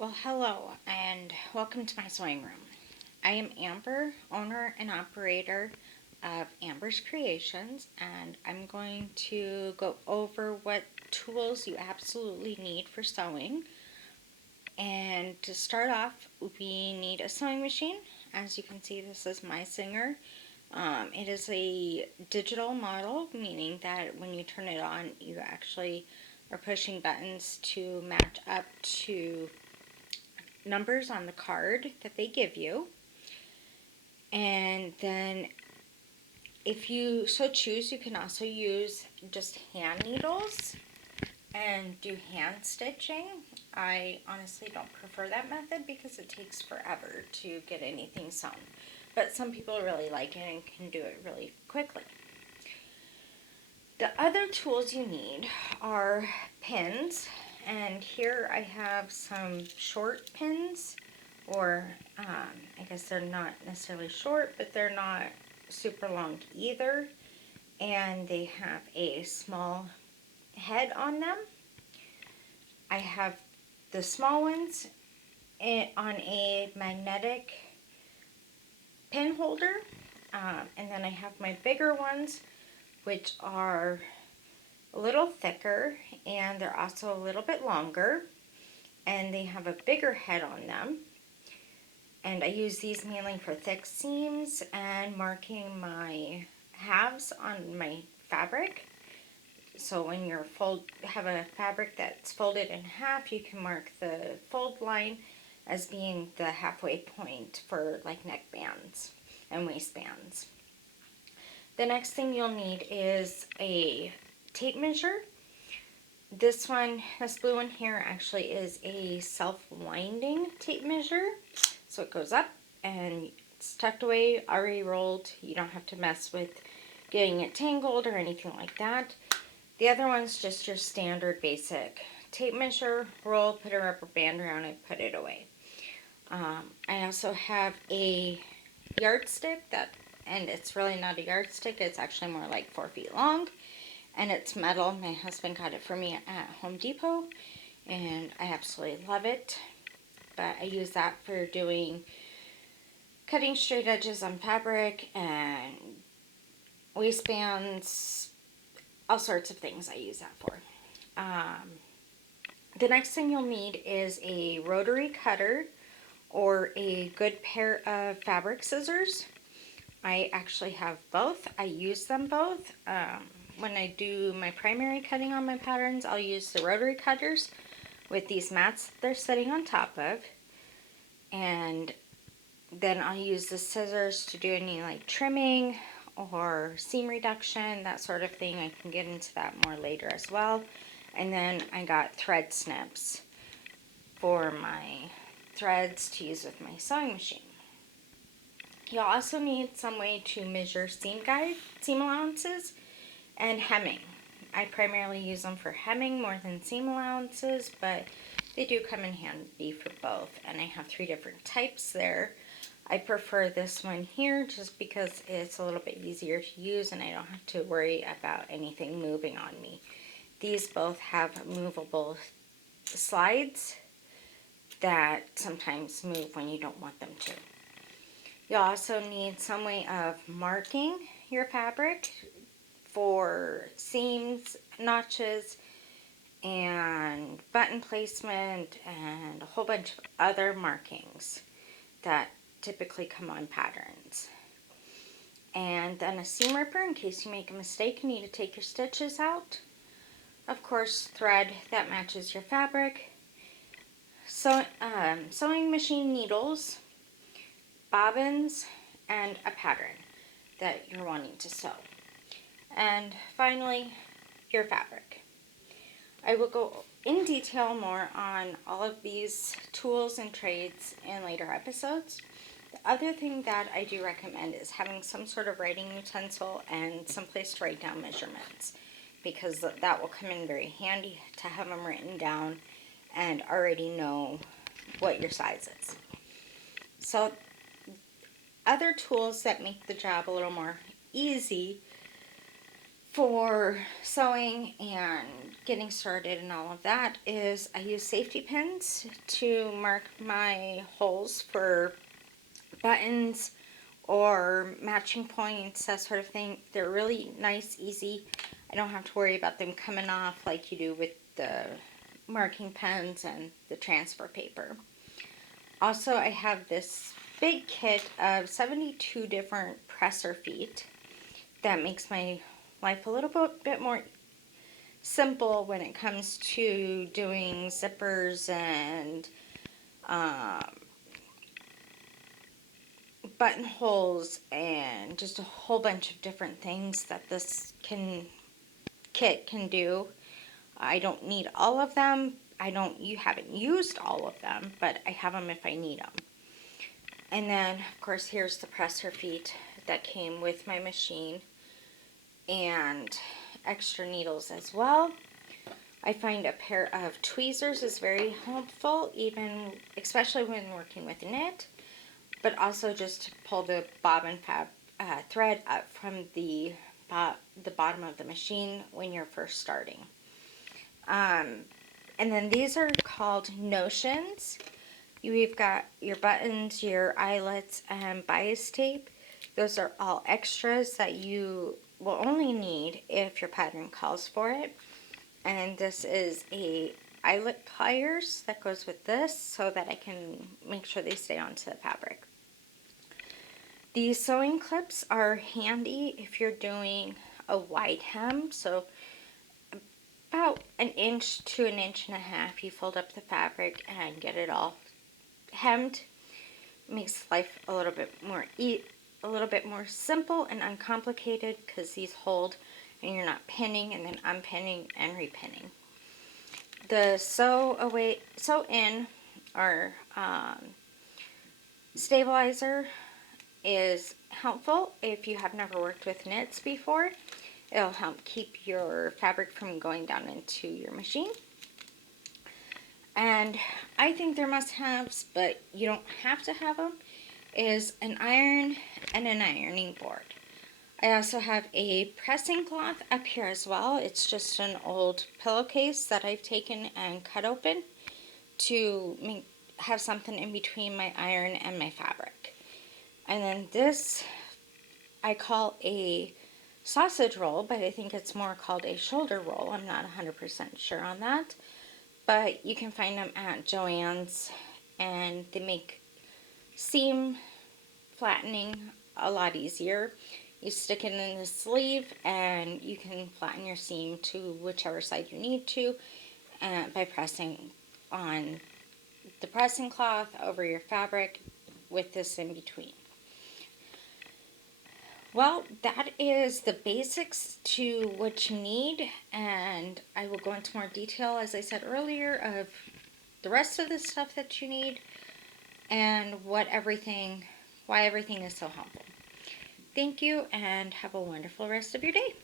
Well, hello and welcome to my sewing room. I am Amber, owner and operator of Amber's Creations, and I'm going to go over what tools you absolutely need for sewing. And to start off, we need a sewing machine. As you can see, this is my Singer. It is a digital model, meaning that when you turn it on, you actually are pushing buttons to match up to numbers on the card that they give you. And then if you so choose, you can also use just hand needles and do hand stitching. I honestly don't prefer that method because it takes forever to get anything sewn. But some people really like it and can do it really quickly. The other tools you need are pins, and here I have some short pins, or I guess they're not necessarily short, but they're not super long either, and they have a small head on them. I have the small ones on a magnetic pin holder, and then I have my bigger ones, which are a little thicker, and they're also a little bit longer, and they have a bigger head on them. And I use these mainly for thick seams and marking my halves on my fabric. So when you have a fabric that's folded in half, you can mark the fold line as being the halfway point for like neck bands and waistbands. The next thing you'll need is a tape measure. This blue one here actually is a self-winding tape measure. So it goes up and it's tucked away, already rolled. You don't have to mess with getting it tangled or anything like that. The other one's just your standard basic tape measure, roll, put a rubber band around it, put it away. I also have a yardstick and it's really not a yardstick, it's actually more like 4 feet long. And it's metal. My husband got it for me at Home Depot, and I absolutely love it. But I use that for cutting straight edges on fabric and waistbands, all sorts of things I use that for. The next thing you'll need is a rotary cutter or a good pair of fabric scissors. I actually have both. I use them both. When I do my primary cutting on my patterns, I'll use the rotary cutters with these mats they're sitting on top of. And then I'll use the scissors to do any like trimming or seam reduction, that sort of thing. I can get into that more later as well. And then I got thread snips for my threads to use with my sewing machine. You'll also need some way to measure seam allowances, and hemming. I primarily use them for hemming more than seam allowances, but they do come in handy for both. And I have 3 different types there. I prefer this one here just because it's a little bit easier to use and I don't have to worry about anything moving on me. These both have movable slides that sometimes move when you don't want them to. You'll also need some way of marking your fabric for seams, notches, and button placement, and a whole bunch of other markings that typically come on patterns. And then a seam ripper in case you make a mistake and need to take your stitches out. Of course, thread that matches your fabric. So, sewing machine needles, bobbins, and a pattern that you're wanting to sew. And finally, your fabric. I will go in detail more on all of these tools and trades in later episodes. The other thing that I do recommend is having some sort of writing utensil and some place to write down measurements, because that will come in very handy to have them written down and already know what your size is. So other tools that make the job a little more easy for sewing and getting started and all of that is I use safety pins to mark my holes for buttons or matching points, that sort of thing. They're really nice, easy. I don't have to worry about them coming off like you do with the marking pens and the transfer paper. Also, I have this big kit of 72 different presser feet that makes my life a little bit more simple when it comes to doing zippers and um, buttonholes and just a whole bunch of different things that this kit can do. I don't need all of them. You haven't used all of them, but I have them if I need them. And then, of course, here's the presser feet that came with my machine and extra needles as well. I find a pair of tweezers is very helpful, especially when working with knit, but also just to pull the bobbin thread up from the bottom of the machine when you're first starting. And then these are called notions. We've got your buttons, your eyelets, and bias tape. Those are all extras that you will only need if your pattern calls for it. And this is a eyelet pliers that goes with this so that I can make sure they stay onto the fabric. These sewing clips are handy if you're doing a wide hem, so about 1 to 1.5 inches. You fold up the fabric and get it all hemmed. It makes life a little bit more simple and uncomplicated because these hold and you're not pinning and then unpinning and repinning. The sew in or stabilizer is helpful if you have never worked with knits before. It'll help keep your fabric from going down into your machine. And I think they're must-haves, but you don't have to have them, is an iron and an ironing board. I also have a pressing cloth up here as well. It's just an old pillowcase that I've taken and cut open to have something in between my iron and my fabric. And then this I call a sausage roll, but I think it's more called a shoulder roll. I'm not 100% sure on that. But you can find them at Joann's, and they make seam flattening a lot easier. You stick it in the sleeve and you can flatten your seam to whichever side you need to by pressing on the pressing cloth over your fabric with this in between. Well, that is the basics to what you need, and I will go into more detail, as I said earlier, of the rest of the stuff that you need and why everything is so helpful. Thank you, and have a wonderful rest of your day.